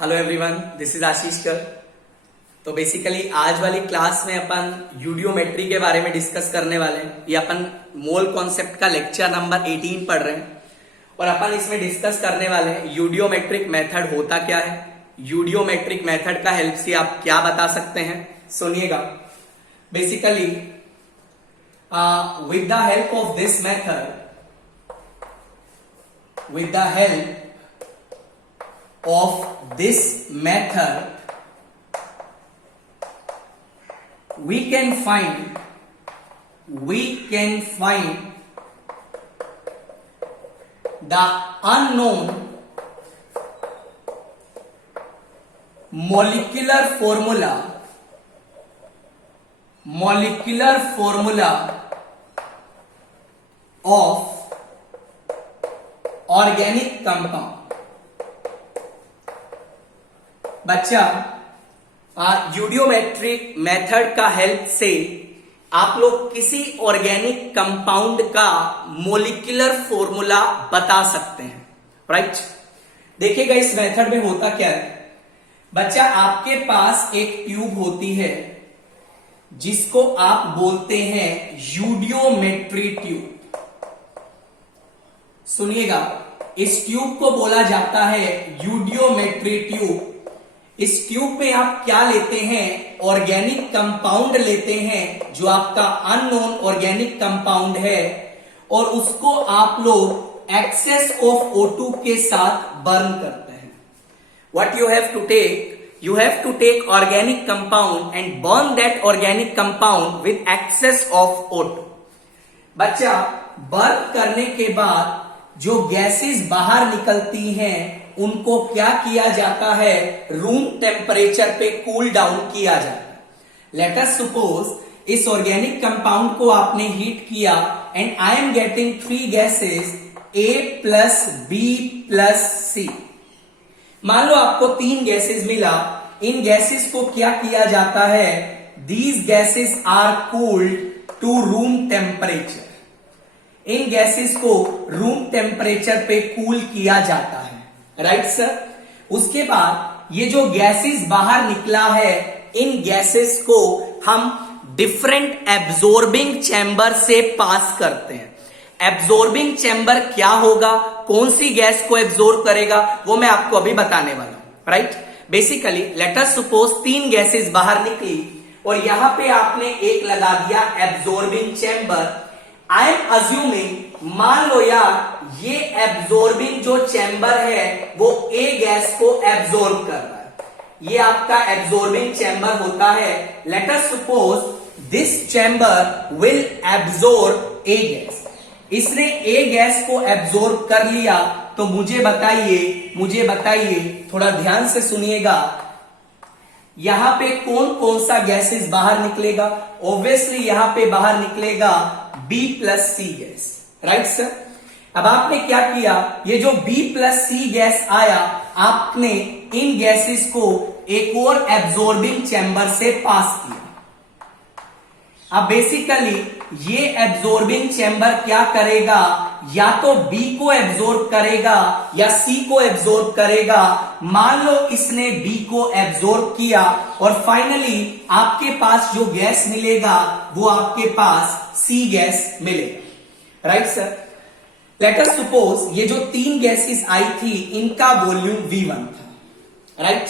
Hello everyone, this is आशीष कर। तो basically आज वाली क्लास में अपन यूडियोमेट्री के बारे में डिस्कस करने वाले हैं। ये अपन मोल कॉन्सेप्ट का लेक्चर नंबर 18 पढ़ रहे हैं और अपन इसमें डिस्कस करने वाले हैं यूडियोमेट्रिक मेथड होता क्या है, यूडियोमेट्रिक मेथड का हेल्प से आप क्या बता सकते हैं। सुनिएगा। Basically with the help of this method, with the help of this method we can find the unknown molecular formula of organic compound. बच्चा, यूडियोमेट्रिक मेथड का हेल्प से आप लोग किसी ऑर्गेनिक कंपाउंड का मोलिकुलर फॉर्मूला बता सकते हैं, राइट। देखिएगा इस मेथड में होता क्या है। बच्चा, आपके पास एक ट्यूब होती है जिसको आप बोलते हैं यूडियोमेट्री ट्यूब। सुनिएगा, इस ट्यूब को बोला जाता है यूडियोमेट्री ट्यूब। इस ट्यूब में आप क्या लेते हैं? ऑर्गेनिक कंपाउंड लेते हैं जो आपका अननोन ऑर्गेनिक कंपाउंड है, और उसको आप लोग एक्सेस ऑफ O2 के साथ बर्न करते हैं। What you have to take? You have to take organic compound and burn that organic compound with excess of O2। बच्चा, बर्न करने के बाद जो गैसेस बाहर निकलती हैं उनको क्या किया जाता है? रूम टेम्परेचर पे कूल डाउन किया जाता है। लेट अस सपोज इस ऑर्गेनिक कंपाउंड को आपने हीट किया and I am getting 3 gases A plus B plus C। मान लो आपको 3 गैसेस मिला। इन गैसेस को क्या किया जाता है? These gases are cooled to room temperature. इन गैसेस को रूम टेम्परेचर पे कूल किया जाता है, राइट सर। उसके बाद ये जो गैसेस बाहर निकला है, इन गैसेस को हम डिफरेंट एब्जॉर्बिंग चैम्बर से पास करते हैं। एब्जॉर्बिंग चैम्बर क्या होगा, कौन सी गैस को एब्जॉर्ब करेगा, वो मैं आपको अभी बताने वाला हूं, right. Basically let us suppose 3 gases बाहर निकली और यहां पे आपने एक लगा दिया absorbing chamber. I am assuming, मान लो यार ये एब्जॉर्बिंग जो चैम्बर है वो ए गैस को एब्जॉर्ब कर रहा है। ये आपका एब्जॉर्बिंग चैम्बर होता है। Let us suppose this chamber will absorb A gas. इसने ए गैस को एब्जॉर्ब कर लिया, तो मुझे बताइए, थोड़ा ध्यान से सुनिएगा, यहां पे कौन कौन सा गैसेस बाहर निकलेगा? ऑब्वियसली यहां पे बाहर निकलेगा B plus C gas, right sir. अब आपने क्या किया? ये जो B प्लस C गैस आया, आपने इन गैसेस को एक और एब्जॉर्बिंग चैम्बर से पास किया। अब बेसिकली ये एब्जॉर्बिंग चैम्बर क्या करेगा? या तो B को एब्जॉर्ब करेगा या C को एब्जॉर्ब करेगा। मान लो इसने B को एब्जॉर्ब किया और फाइनली आपके पास जो गैस मिलेगा वो आपके पास C गैस मिलेगा, right sir. Let us suppose ये जो 3 गैसेस आई थी इनका वॉल्यूम V1 था, राइट।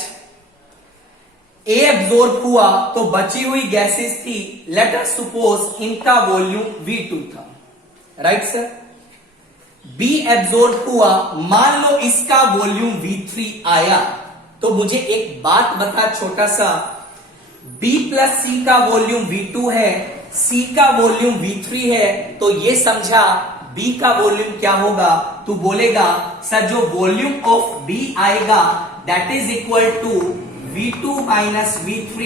A एब्जॉर्ब हुआ तो बची हुई गैसेस थी, लेट अस सपोज इनका वॉल्यूम V2 था, राइट सर। B एब्जॉर्ब हुआ, मान लो इसका वॉल्यूम V3 आया। तो मुझे एक बात बता छोटा सा, B प्लस C का वॉल्यूम V2 है, C का वॉल्यूम V3 है, तो ये समझा B का वॉल्यूम क्या होगा? तू बोलेगा सर जो वॉल्यूम ऑफ B आएगा that is equal to V2 minus V3।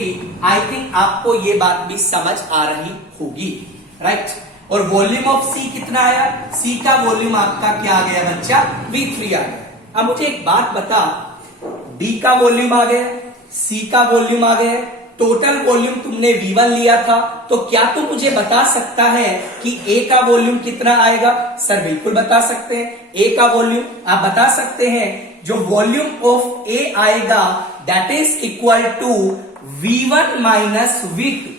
I think आपको ये बात भी समझ आ रही होगी, राइट। और वॉल्यूम ऑफ C कितना आया? C का वॉल्यूम आपका क्या आ गया बच्चा? V3 आ गया। अब मुझे एक बात बता, B का वॉल्यूम आ गया, C का वॉल्यूम आ गया, टोटल वॉल्यूम तुमने V1 लिया था, तो क्या तू मुझे बता सकता है कि A का वॉल्यूम कितना आएगा? सर बिल्कुल बता सकते हैं। A का वॉल्यूम आप बता सकते हैं, जो वॉल्यूम ऑफ ए आएगा that is equal to V1 minus V2,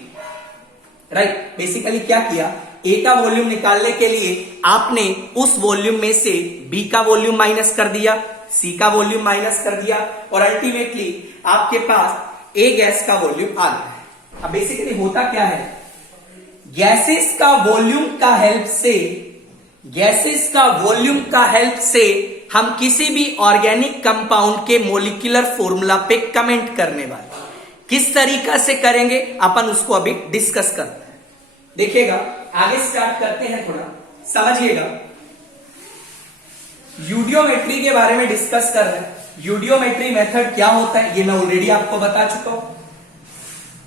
right. Basically क्या किया, ए का वॉल्यूम निकालने के लिए आपने उस वॉल्यूम में से बी का वॉल्यूम माइनस कर दिया, सी का वॉल्यूम माइनस कर दिया और अल्टीमेटली आपके पास ए गैस का वॉल्यूम आ गया है। अब बेसिकली होता क्या है, गैसेस का वॉल्यूम का हेल्प से, गैसेस का वॉल्यूम का हेल्प से हम किसी भी ऑर्गेनिक कंपाउंड के मॉलिक्यूलर फॉर्मूला पे कमेंट करने वाले। किस तरीका से करेंगे अपन उसको अभी डिस्कस करते हैं। देखिएगा, आगे स्टार्ट करते हैं, थोड़ा समझिएगा। यूडियोमेट्री के बारे में डिस्कस कर रहे हैं। यूडियोमेट्री मेथड क्या होता है ये मैं ऑलरेडी आपको बता चुका हूं।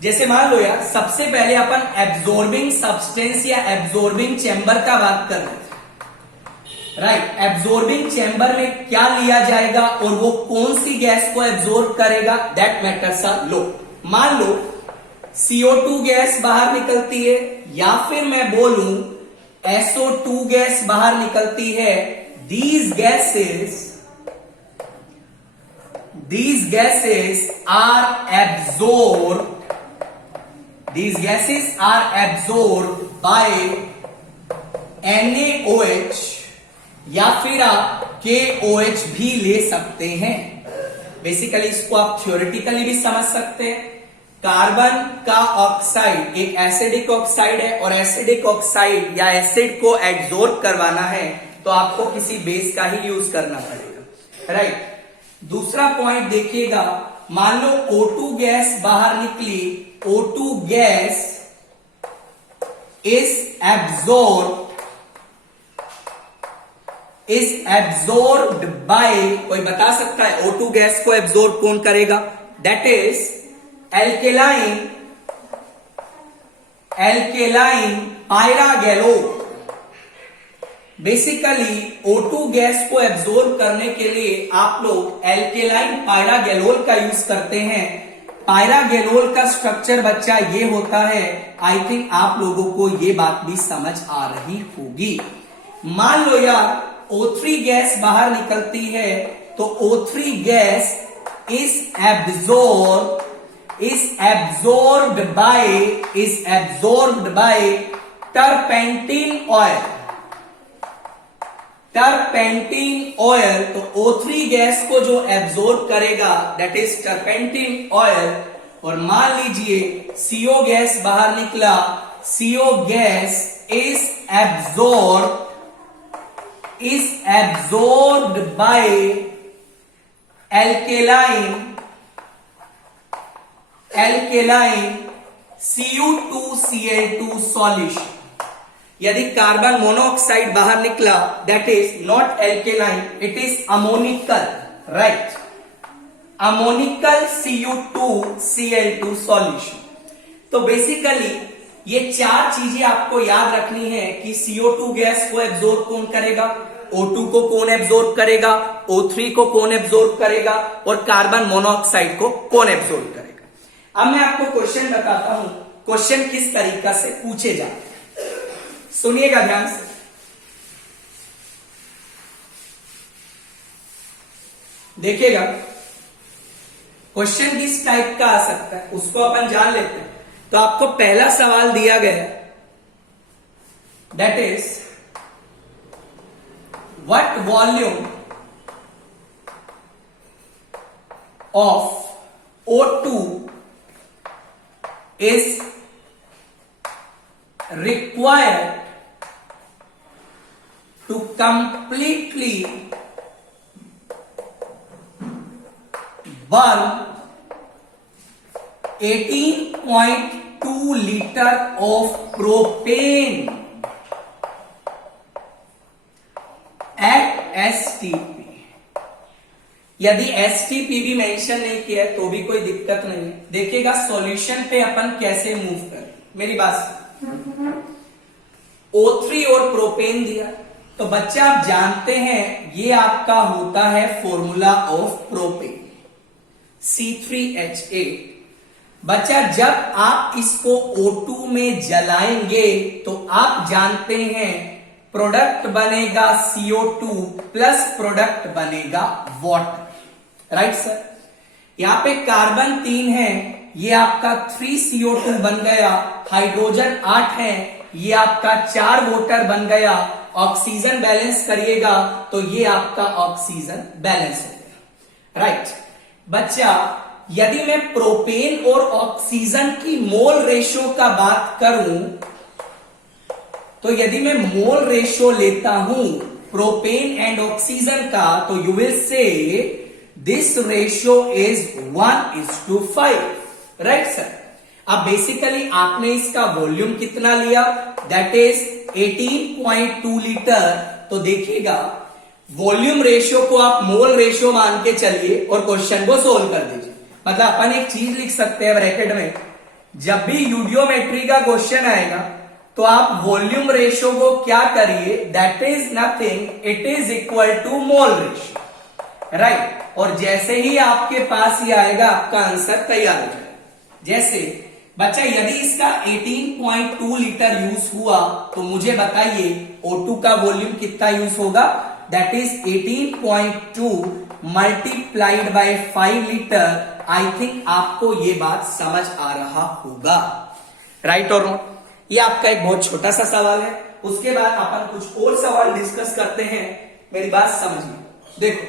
जैसे मान लो यार, सबसे पहले अपन एब्जॉर्बिंग सब्सटेंस या एब्जॉर्बिंग चैम्बर का बात कर रहे थे, राइट। एब्जॉर्बिंग चैम्बर में क्या लिया जाएगा और वो कौन सी गैस को एब्जॉर्ब करेगा, दैट मैटर्स अ लॉट। मान लो CO2 गैस बाहर निकलती है या फिर मैं बोलूं SO2 गैस बाहर निकलती है। These gases are absorbed. These gases are absorbed by NaOH या फिर आप KOH भी ले सकते हैं। बेसिकली इसको आप थ्योरेटिकली भी समझ सकते हैं। कार्बन का ऑक्साइड एक एसिडिक ऑक्साइड है और एसिडिक ऑक्साइड या एसिड को एब्जॉर्ब करवाना है तो आपको किसी बेस का ही यूज करना पड़ेगा, राइट। दूसरा पॉइंट देखिएगा, मान लो O2 गैस बाहर निकली, O2 gas is absorbed bye, कोई बता सकता है O2 गैस को एब्जॉर्ब कौन करेगा, that is alkaline pyrogallol. Basically O2 gas को एब्जॉर्ब करने के लिए आप लोग एल्केलाइन पायरागैलोल का यूज करते हैं। पायरागैलोल का स्ट्रक्चर बच्चा ये होता है, आई थिंक आप लोगों को ये बात भी समझ आ रही होगी। मान लो यार O3 गैस बाहर निकलती है तो O3 gas is absorbed by turpentine oil. तो O3 गैस को जो एब्जॉर्ब करेगा दैट इज टर्पेंटीन ऑयल। और मान लीजिए CO गैस बाहर निकला, CO gas is absorbed bye alkaline Cu2Cl2 solution. यदि कार्बन मोनोऑक्साइड बाहर निकला that is not alkaline, it is ammoniacal, right. Ammoniacal Cu2Cl2 solution. तो बेसिकली ये चार चीजें आपको याद रखनी है कि CO2 गैस को एब्जॉर्ब कौन करेगा, O2 को कौन एब्जॉर्ब करेगा, O3 को कौन एब्जॉर्ब करेगा और कार्बन मोनोऑक्साइड को कौन एब्जॉर्ब करेगा। अब मैं आपको क्वेश्चन बताता हूं, क्वेश्चन किस तरीका से पूछे जाते हैं, सुनिएगा ध्यान से। देखिएगा क्वेश्चन किस टाइप का आ सकता है उसको अपन जान लेते हैं। तो आपको पहला सवाल दिया गया that is what volume of O2 is required to completely burn 18.2 liter of propane at STP। यदि STP भी मेंशन नहीं किया है तो भी कोई दिक्कत नहीं है। देखिएगा सॉल्यूशन पे अपन कैसे मूव करें, मेरी बात। O3 और प्रोपेन दिया तो बच्चा आप जानते हैं ये आपका होता है फॉर्मूला ऑफ प्रोपेन C3H8। बच्चा जब आप इसको O2 में जलाएंगे तो आप जानते हैं प्रोडक्ट बनेगा CO2 प्लस प्रोडक्ट बनेगा वाटर। Right sir. यहां पे कार्बन 3 है, ये आपका 3CO2 बन गया। हाइड्रोजन 8 है, ये आपका 4 वाटर बन गया। ऑक्सीजन बैलेंस करिएगा तो ये आपका ऑक्सीजन बैलेंस हो गया। राइट बच्चा, यदि मैं प्रोपेन और ऑक्सीजन की मोल रेशो का बात करूं, तो यदि मैं मोल रेशो लेता हूं प्रोपेन एंड ऑक्सीजन का, तो you will say this ratio is 1:5। Right sir. अब बेसिकली आपने इसका वॉल्यूम कितना लिया, दैट इज 18.2 लीटर। तो देखिएगा वॉल्यूम रेशियो को आप मोल रेशियो मान के चलिए और क्वेश्चन को सोल्व कर दीजिए। मतलब अपन एक चीज लिख सकते हैं ब्रैकेट में, जब भी यूडियोमेट्री का क्वेश्चन आएगा तो आप वॉल्यूम रेशियो को क्या करिए, that is nothing, it is equal to mole ratio. Right. और जैसे ही आपके पास ये आएगा आपका आंसर तैयार हो जाएगा। जैसे बच्चा यदि इसका 18.2 लीटर यूज हुआ तो मुझे बताइए O2 का वॉल्यूम कितना यूज होगा, that is 18.2 multiplied by 5 litre. I think आपको ये बात समझ आ रहा होगा। राइट और नॉट। ये आपका एक बहुत छोटा सा सवाल है। उसके बाद अपन कुछ और सवाल डिस्कस करते हैं। मेरी बात समझिए। देखो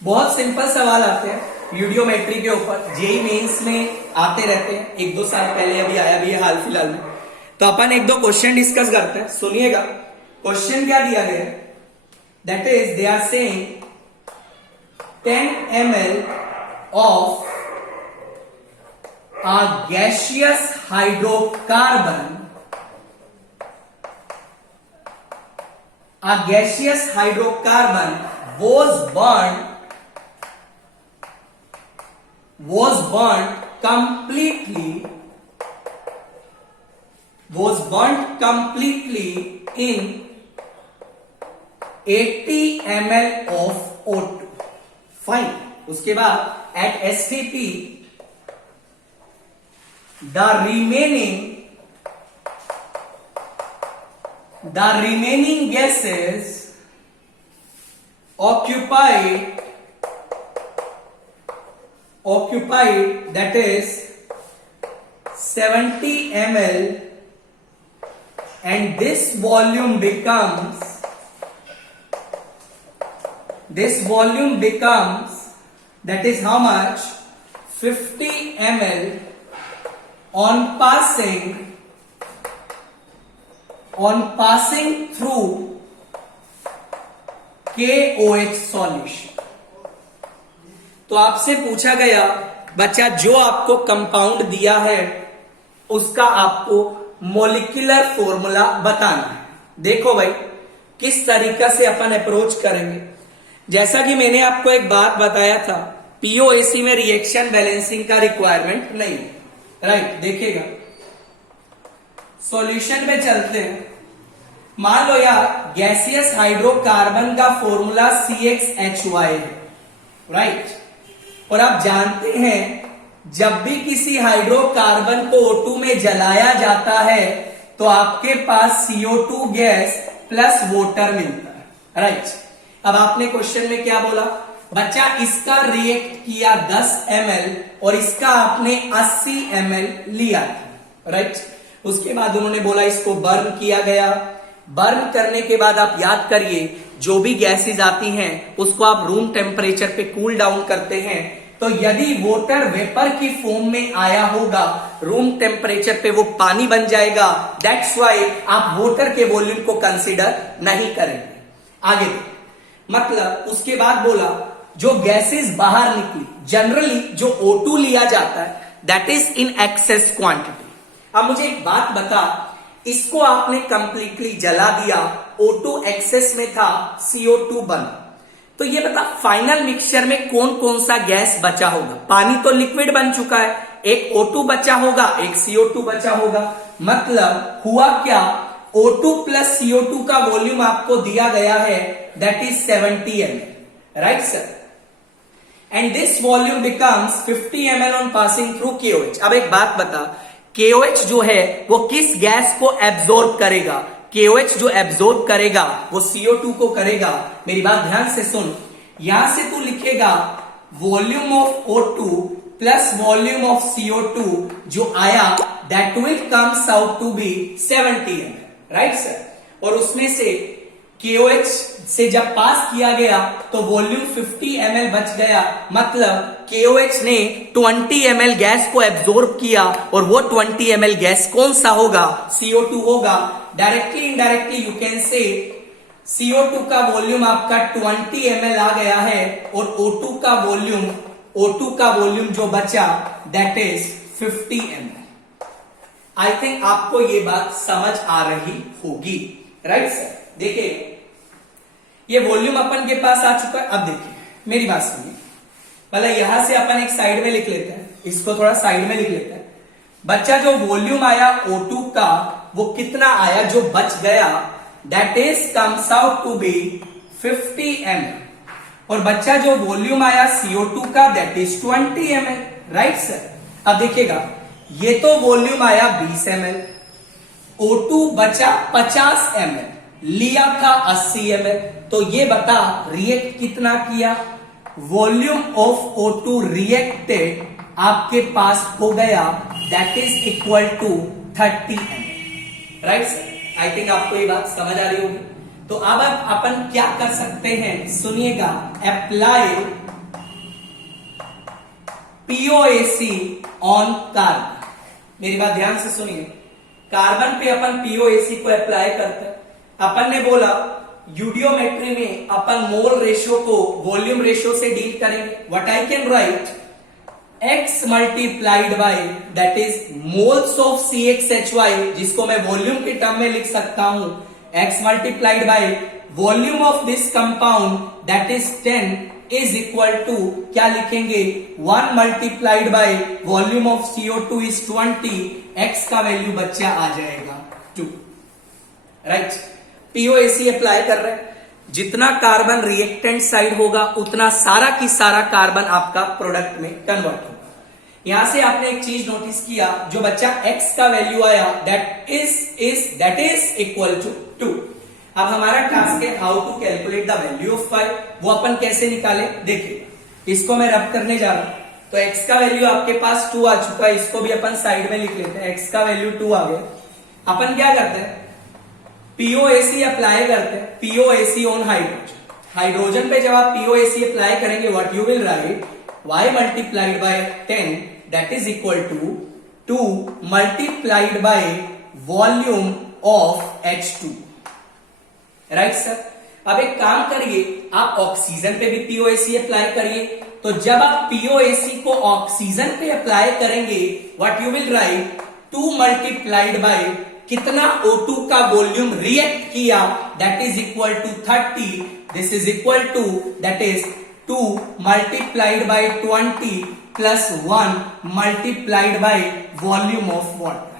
बहुत सिंपल सवाल आते हैं यूडियोमेट्री के ऊपर, जेईई मेंस में आते रहते हैं, 1-2 साल पहले अभी आया भी है हाल फिलहाल में। तो अपन 1-2 क्वेश्चन डिस्कस करते हैं, सुनिएगा। क्वेश्चन क्या दिया गया है, that is they are saying 10 ml of a gaseous hydrocarbon, a gaseous hydrocarbon was burnt completely in 80 ml of O2. Fine. उसके बाद eight STP the remaining gases occupied that is 70 ml, and this volume becomes that is how much, 50 ml on passing through KOH solution। तो आपसे पूछा गया बच्चा जो आपको compound दिया है उसका आपको मॉलिक्यूलर फॉर्मूला बताना है। देखो भाई किस तरीका से अपन अप्रोच करेंगे। जैसा कि मैंने आपको एक बात बताया था, पीओएसी में रिएक्शन बैलेंसिंग का रिक्वायरमेंट नहीं है। राइट। देखिएगा सॉल्यूशन में चलते हैं। मान लो यार गैसियस हाइड्रोकार्बन का फॉर्मूला CXHY है। राइट। और आप जानते हैं जब भी किसी हाइड्रोकार्बन को O2 में जलाया जाता है तो आपके पास CO2 गैस प्लस वाटर मिलता है। राइट। अब आपने क्वेश्चन में क्या बोला, बच्चा इसका रिएक्ट किया 10 ml और इसका आपने 80 ml लिया था। राइट। उसके बाद उन्होंने बोला इसको बर्न किया गया। बर्न करने के बाद आप याद करिए जो भी गैसेज आती हैं उसको आप रूम टेम्परेचर पे कूल डाउन करते हैं। तो यदि वाटर वेपर की फॉर्म में आया होगा रूम टेम्परेचर पे वो पानी बन जाएगा। दैट्स वाई आप वाटर के वॉल्यूम को कंसीडर नहीं करेंगे। आगे मतलब उसके बाद बोला जो गैसेस बाहर निकली, जनरली जो O2 लिया जाता है that is in axis quantity. अब मुझे एक बात बता, इसको आपने कंप्लीटली जला दिया, O2 एक्सेस में था, CO2 बना, तो ये बता फाइनल मिक्सचर में कौन कौन सा गैस बचा होगा। पानी तो लिक्विड बन चुका है, एक O2 बचा होगा, एक CO2 बचा होगा। मतलब हुआ क्या, O2 प्लस CO2 का वॉल्यूम आपको दिया गया है that is 70 ml। Right sir. And this volume becomes 50 ml on passing through KOH। अब एक बात बता, KOH जो है वो किस गैस को एब्जॉर्ब करेगा। KOH जो एब्जॉर्ब करेगा वो CO2 को करेगा। मेरी बात ध्यान से सुन, यहां से तू लिखेगा volume of O2 plus volume of CO2 जो आया that will comes out to be 70 ml, right sir. और उसमें से KOH से जब पास किया गया तो वॉल्यूम 50 ml बच गया, मतलब KOH ने 20 ml गैस को एब्जॉर्ब किया और वो 20 ml गैस कौन सा होगा, CO2 होगा। Directly indirectly you can say CO2 का वॉल्यूम आपका 20 ml आ गया है और O2 का वॉल्यूम जो बचा that is 50 ml। I think आपको ये बात समझ आ रही होगी, राइट सर। देखिए ये वॉल्यूम अपन के पास आ चुका है। अब देखिए मेरी बात सुनिए, पहले यहां से अपन एक साइड में लिख लेते हैं, इसको थोड़ा साइड में लिख लेते हैं। बच्चा जो वॉल्यूम आया O2 का वो कितना आया, जो बच गया that is comes out to be 50 ml। और बच्चा जो वॉल्यूम आया CO2 का that is 20 ml, right sir. अब देखिएगा ये तो वॉल्यूम आया 20 ml, O2 बचा 50 ml, लिया था 80 ml। तो ये बता रिएक्ट कितना किया, वॉल्यूम ऑफ O2 रिएक्टेड आपके पास हो गया that is equal to 30 ml, right sir. I think आपको ये बात समझ आ रही होगी। तो अब अपन क्या कर सकते हैं, सुनिएगा, अप्लाई POAC ऑन कार्बन। मेरी बात ध्यान से सुनिए, कार्बन पे अपन POAC को अप्लाई करते हैं। अपन ने बोला यूडियोमेट्री में अपन मोल रेशियो को वॉल्यूम रेशियो से डील करेंगे। What I can right, X multiplied by that is moles of CXHY, जिसको मैं वॉल्यूम के टर्म में लिख सकता हूं, X multiplied by volume of this compound that is 10 is equal to क्या लिखेंगे, 1 multiplied by volume of CO2 is 20, X का वैल्यू बच्चा आ जाएगा 2, राइट। POAC अप्लाई कर रहे हैं, जितना कार्बन रिएक्टेंट साइड होगा उतना सारा की सारा कार्बन आपका प्रोडक्ट में कन्वर्ट होगा। यहां से आपने एक चीज नोटिस किया, जो बच्चा X का वैल्यू आया दैट इज इक्वल टू 2। अब हमारा टास्क है how to calculate the value of 5। वो अपन कैसे निकाले, देखिए इसको मैं रब करने जा रहा हूं। तो X का वैल्यू आपके पास 2 आ चुका है, इसको भी अपन साइड में लिख लेते हैं। X का वैल्यू 2 आ गया। अपन क्या करते हैं, POAC अप्लाई करते हैं, POAC ऑन हाइड्रोजन। हाइड्रोजन पे जब आप POAC अप्लाई करेंगे what you will write, y multiplied by 10 that is equal to 2 multiplied by volume of H2, right sir. अब एक काम करिए, आप ऑक्सीजन पे भी POAC अप्लाई करिए। तो जब आप POAC को ऑक्सीजन पे अप्लाई करेंगे what you will write, 2 multiplied by कितना O2 का वॉल्यूम रिएक्ट किया that is equal to 30, this is equal to that is 2 multiplied by 20 plus 1 multiplied by volume of water.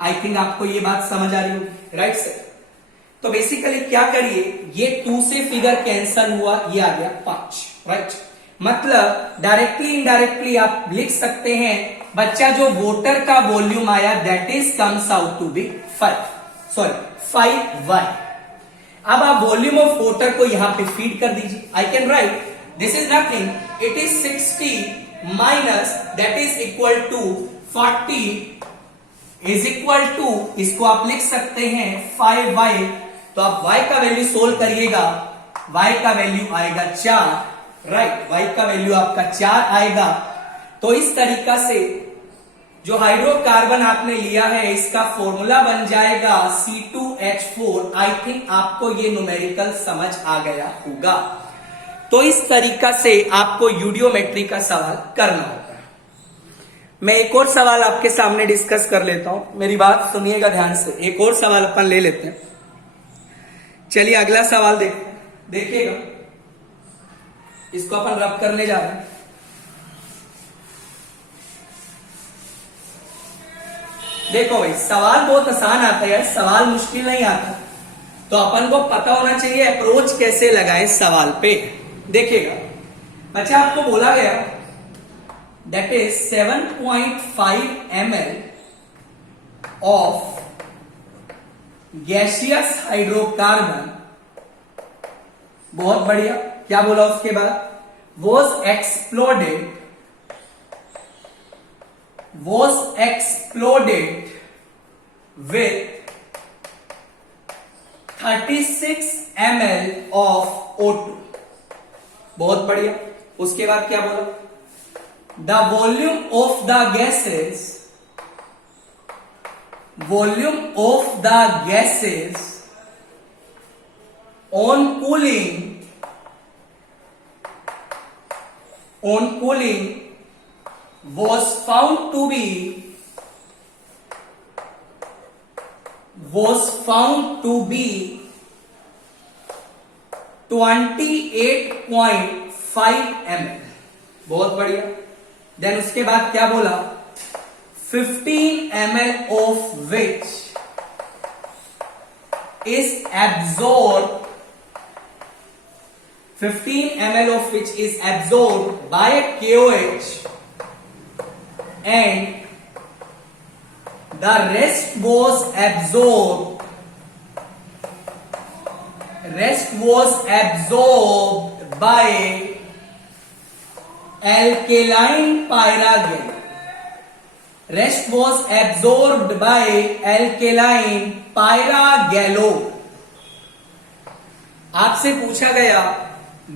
I think आपको ये बात समझ आ रही होगी, राइट सर। तो बेसिकली क्या करिए, ये 2 से फिगर कैंसल हुआ, ये आ गया 5, राइट। मतलब डायरेक्टली इनडायरेक्टली आप लिख सकते हैं बच्चा जो वोटर का वॉल्यूम आया that is comes out to be 5y। अब आप वॉल्यूम ऑफ वोटर को यहां पे फीड कर दीजिए। I can write this is nothing, it is 60 minus that is equal to 40 is equal to, इसको आप लिख सकते हैं 5y। तो आप y का वैल्यू सोल्व करिएगा, y का वैल्यू आएगा 4, राइट। y का वैल्यू आपका 4 आएगा। तो इस तरीका से जो हाइड्रोकार्बन आपने लिया है इसका फॉर्मूला बन जाएगा C2H4। आई थिंक आपको ये न्यूमेरिकल समझ आ गया होगा। तो इस तरीका से आपको यूडियोमेट्री का सवाल करना होगा। मैं एक और सवाल आपके सामने डिस्कस कर लेता हूं, मेरी बात सुनिएगा ध्यान से। एक और सवाल अपन ले लेते हैं। चलिए अगला सवाल देखिएगा, इसको अपन रब करने जा रहे हैं। देखो भाई सवाल बहुत आसान आता है, सवाल मुश्किल नहीं आता। तो अपन को पता होना चाहिए अप्रोच कैसे लगाए सवाल पे। देखिएगा बच्चा आपको बोला गया that is 7.5 ml of gaseous hydrocarbon. बहुत बढ़िया, क्या बोला उसके बाद? was exploded with 36 ml of O2. बहुत बढ़िया। उसके बाद क्या बोला? The volume of the gases on cooling was found to be 28.5 ml। बहुत बढ़िया। देन उसके बाद क्या बोला? 15 ml of which is absorbed 15 ml of which is absorbed by a KOH and the rest was absorbed by alkaline pyragel. Rest was absorbed by alkaline pyragalol. आपसे पूछा गया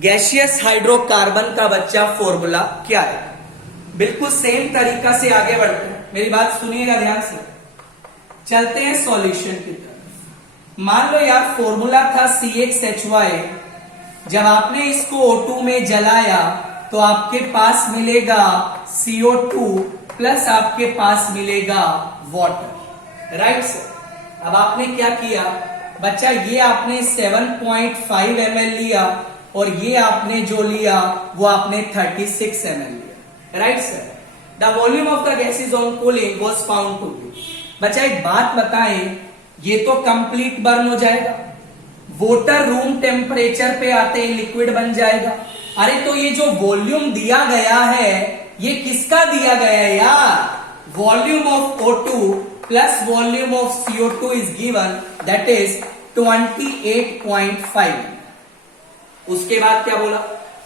gaseous hydrocarbon का बच्चा फॉर्मूला क्या है? बिल्कुल सेम तरीका से आगे बढ़ते हैं। मेरी बात सुनिएगा ध्यान से। चलते हैं सॉल्यूशन की तरफ। मान लो यार फॉर्मूला था CxHy। जब आपने इसको O2 में जलाया तो आपके पास मिलेगा CO2 प्लस आपके पास मिलेगा वाटर। Right sir. अब आपने क्या किया बच्चा? ये आपने 7.5 ml लिया और ये आपने जो लिया वो आपने 36 ml लिया। Right sir. The volume of the gases on cooling was found to be. बच्चा एक बात बताएं, ये तो कंप्लीट बर्न हो जाएगा, वाटर रूम टेम्परेचर पे आते ही लिक्विड बन जाएगा। अरे तो ये जो वॉल्यूम दिया गया है ये किसका दिया गया है यार? Volume of O2 plus volume of CO2 is given, that is 28.5। उसके बाद क्या बोला?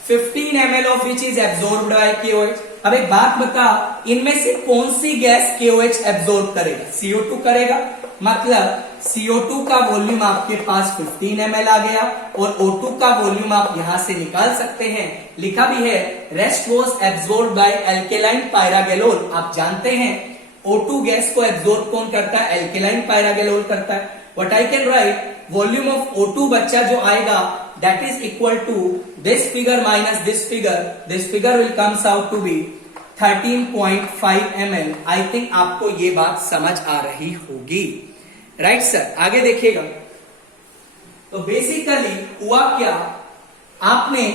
15 ml of which is absorbed bye KOH। अब एक बात बता, इनमें से कौन सी गैस KOH एब्जॉर्ब करेगा? CO2 करेगा। मतलब CO2 का वॉल्यूम आपके पास 15 ml आ गया और O2 का वॉल्यूम आप यहां से निकाल सकते हैं। लिखा भी है rest was absorb by alkaline pyrogallol. आप जानते हैं O2 गैस को एब्जॉर्ब कौन करता है? एल्केलाइन पायरागेलोल करता है। What I can right? Volume of O2 बच्चा जो आएगा that is equal to this figure minus this figure will comes out to be 13.5 ml। I think आपको ये बात समझ आ रही होगी। Right sir. आगे देखिएगा। तो बेसिकली हुआ क्या, आपने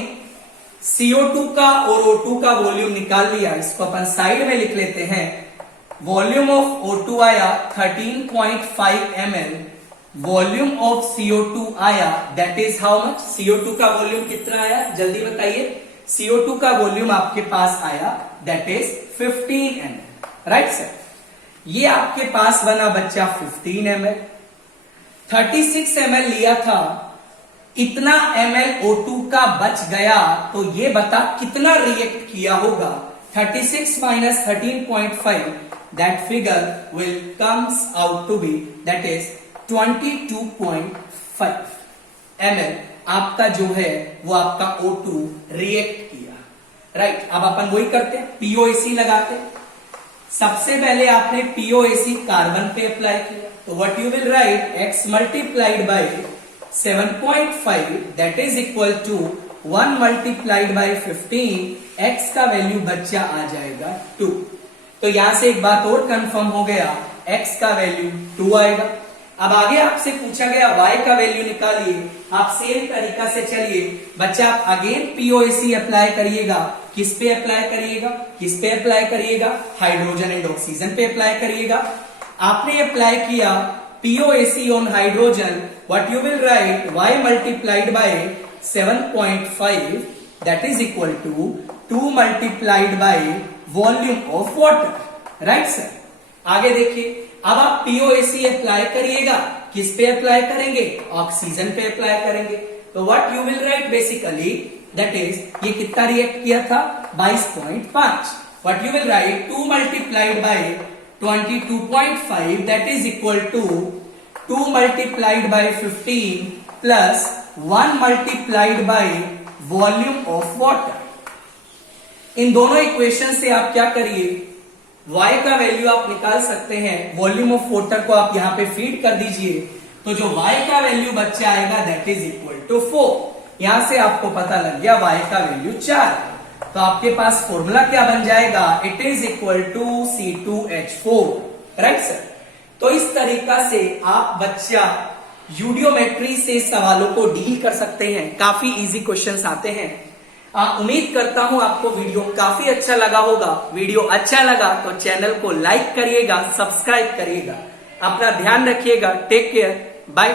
CO2 का और O2 का वॉल्यूम निकाल लिया। इसको अपन साइड में लिख लेते हैं। वॉल्यूम ऑफ O2 आया 13.5 ml, वॉल्यूम ऑफ CO2 आया that is how much? CO2 का वॉल्यूम कितना आया जल्दी बताइए? CO2 का वॉल्यूम आपके पास आया that is 15 ml। Right sir. ये आपके पास बना बच्चा 15 ml। 36 ml लिया था, इतना ml O2 का बच गया, तो ये बता कितना रिएक्ट किया होगा? 36 minus 13.5, that figure will comes out to be that is 22.5 ml आपका जो है वो आपका O2 रिएक्ट किया। राइट। अब अपन वही करते हैं, POAC लगाते हैं। सबसे पहले आपने POAC कार्बन पे अप्लाई किया, तो what you will write? X multiplied by 7.5 that is equal to 1 multiplied by 15। X का वैल्यू बच्चा आ जाएगा 2। तो यहां से एक बात और कंफर्म हो गया, X का वैल्यू 2 आएगा। अब आगे आपसे पूछा गया Y का वैल्यू निकालिए। आप सेम तरीका से चलिए बच्चा, आप अगेन POAC अप्लाई करिएगा। किस पे अप्लाई करिएगा? किस पे अप्लाई करिएगा? हाइड्रोजन एंड ऑक्सीजन पे अप्लाई करिएगा। आपने अप्लाई किया POAC on hydrogen, what you will write? Y multiplied by 7.5 that is equal to 2 multiplied by volume of water. Right sir. आगे देखिए, अब आप POAC अप्लाई करिएगा। किस पे अप्लाई करेंगे? ऑक्सीजन पे अप्लाई करेंगे। तो what you will write? Basically that is ये कितना रिएक्ट किया था 22.5. What you will write 2 multiplied by 22.5 that is equal to 2 multiplied by 15 plus 1 multiplied by volume of water. इन दोनों इक्वेशन से आप क्या करिए y का वैल्यू आप निकाल सकते हैं. वॉल्यूम ऑफ वाटर को आप यहां पे फीड कर दीजिए तो जो y का वैल्यू बच्चा आएगा दैट इज इक्वल टू 4. यहां से आपको पता लग गया y का वैल्यू 4. तो आपके पास फॉर्मूला क्या बन जाएगा it is equal to C2H4. Right sir. तो इस तरीका से आप बच्चा यूडियोमेट्री से सवालों को डील कर सकते हैं. काफी इजी क्वेश्चंस आते हैं. उम्मीद करता हूं आपको वीडियो काफी अच्छा लगा होगा. वीडियो अच्छा लगा तो चैनल को लाइक करिएगा, सब्सक्राइब करिएगा. अपना ध्यान रखिएगा. Take care. बाय.